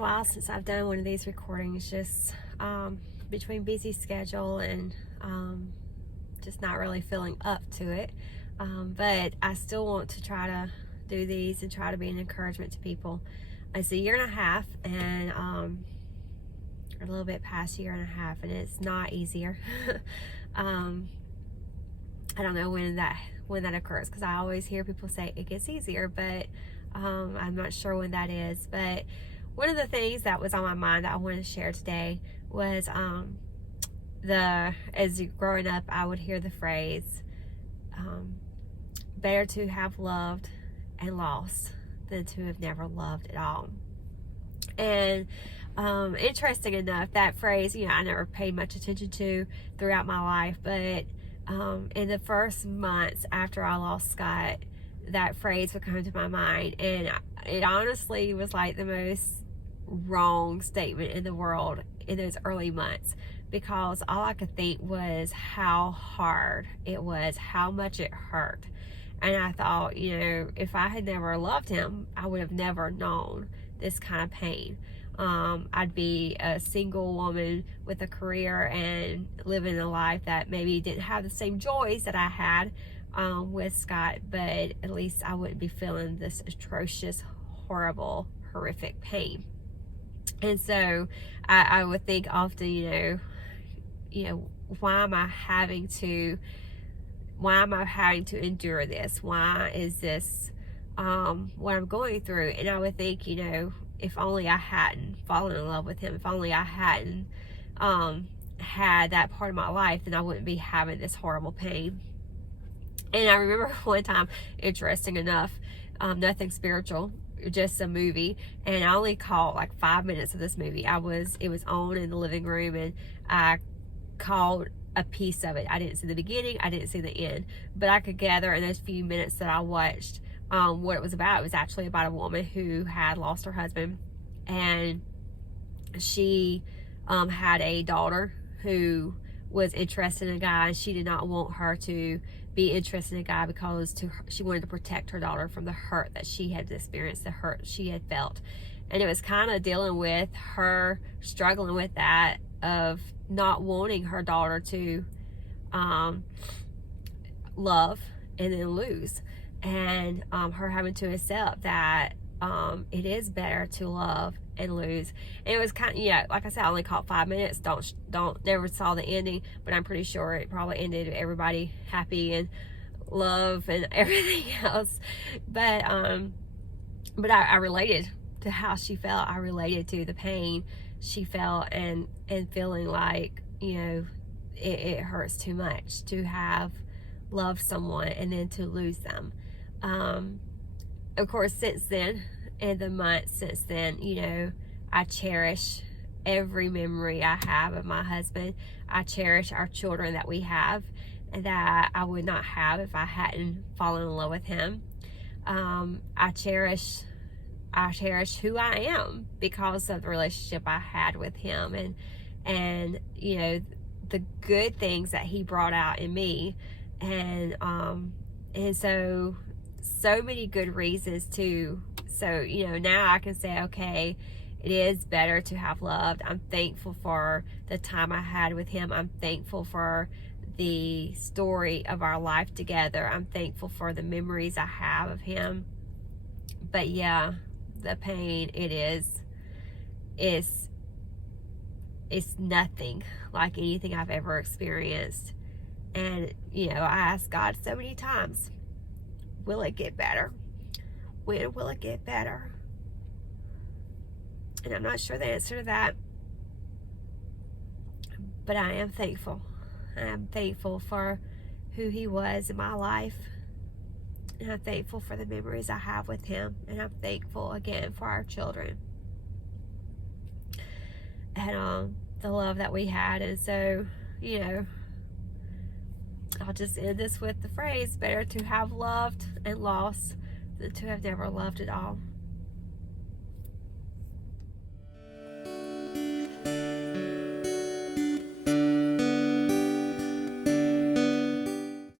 a while since I've done one of these recordings, just between busy schedule and just not really feeling up to it. But I still want to try to do these and try to be an encouragement to people. It's a year and a half, and a little bit past a year and a half, and it's not easier. I don't know when that occurs, because I always hear people say it gets easier, but I'm not sure when that is. But one of the things that was on my mind that I wanted to share today was as growing up, I would hear the phrase, better to have loved and lost than to have never loved at all. And interesting enough, that phrase, I never paid much attention to throughout my life, but in the first months after I lost Scott, that phrase would come to my mind, and it honestly was like the most wrong statement in the world in those early months, because all I could think was how hard it was, how much it hurt. And I thought, if I had never loved him, I would have never known this kind of pain. I'd be a single woman with a career and living a life that maybe didn't have the same joys that I had with Scott, but at least I wouldn't be feeling this atrocious, horrible, horrific pain. And so I would think often, why am I having to endure this? Why is this what I'm going through? And I would think, if only I hadn't fallen in love with him, if only I hadn't had that part of my life, then I wouldn't be having this horrible pain. And I remember one time, interesting enough, nothing spiritual, just a movie, and I only caught like 5 minutes of this movie. It was on in the living room, and I caught a piece of it. I didn't see the beginning, I didn't see the end, but I could gather in those few minutes that I watched what it was about. It was actually about a woman who had lost her husband, and she had a daughter who was interested in a guy, and she did not want her to be interested in a guy because she wanted to protect her daughter from the hurt that she had experienced, the hurt she had felt. And it was kind of dealing with her struggling with that, of not wanting her daughter to love and then lose, and her having to accept that it is better to love and lose. And it was kind of, like I said, I only caught 5 minutes. Never saw the ending, but I'm pretty sure it probably ended everybody happy and love and everything else. But I related to how she felt. I related to the pain she felt, and feeling like, it hurts too much to have loved someone and then to lose them. Of course, since then, and the months since then, I cherish every memory I have of my husband. I cherish our children that we have, and that I would not have if I hadn't fallen in love with him. I cherish who I am because of the relationship I had with him, and the good things that he brought out in me, and so many good reasons to. So now I can say, okay, it is better to have loved. I'm thankful for the time I had with him. I'm thankful for the story of our life together. I'm thankful for the memories I have of him. But yeah, the pain, it's nothing like anything I've ever experienced. And I asked God so many times, will it get better? When will it get better? And I'm not sure the answer to that, but I am thankful. I'm thankful for who he was in my life, and I'm thankful for the memories I have with him, and I'm thankful again for our children and the love that we had. And so I'll just end this with the phrase, better to have loved and lost than to have never loved at all.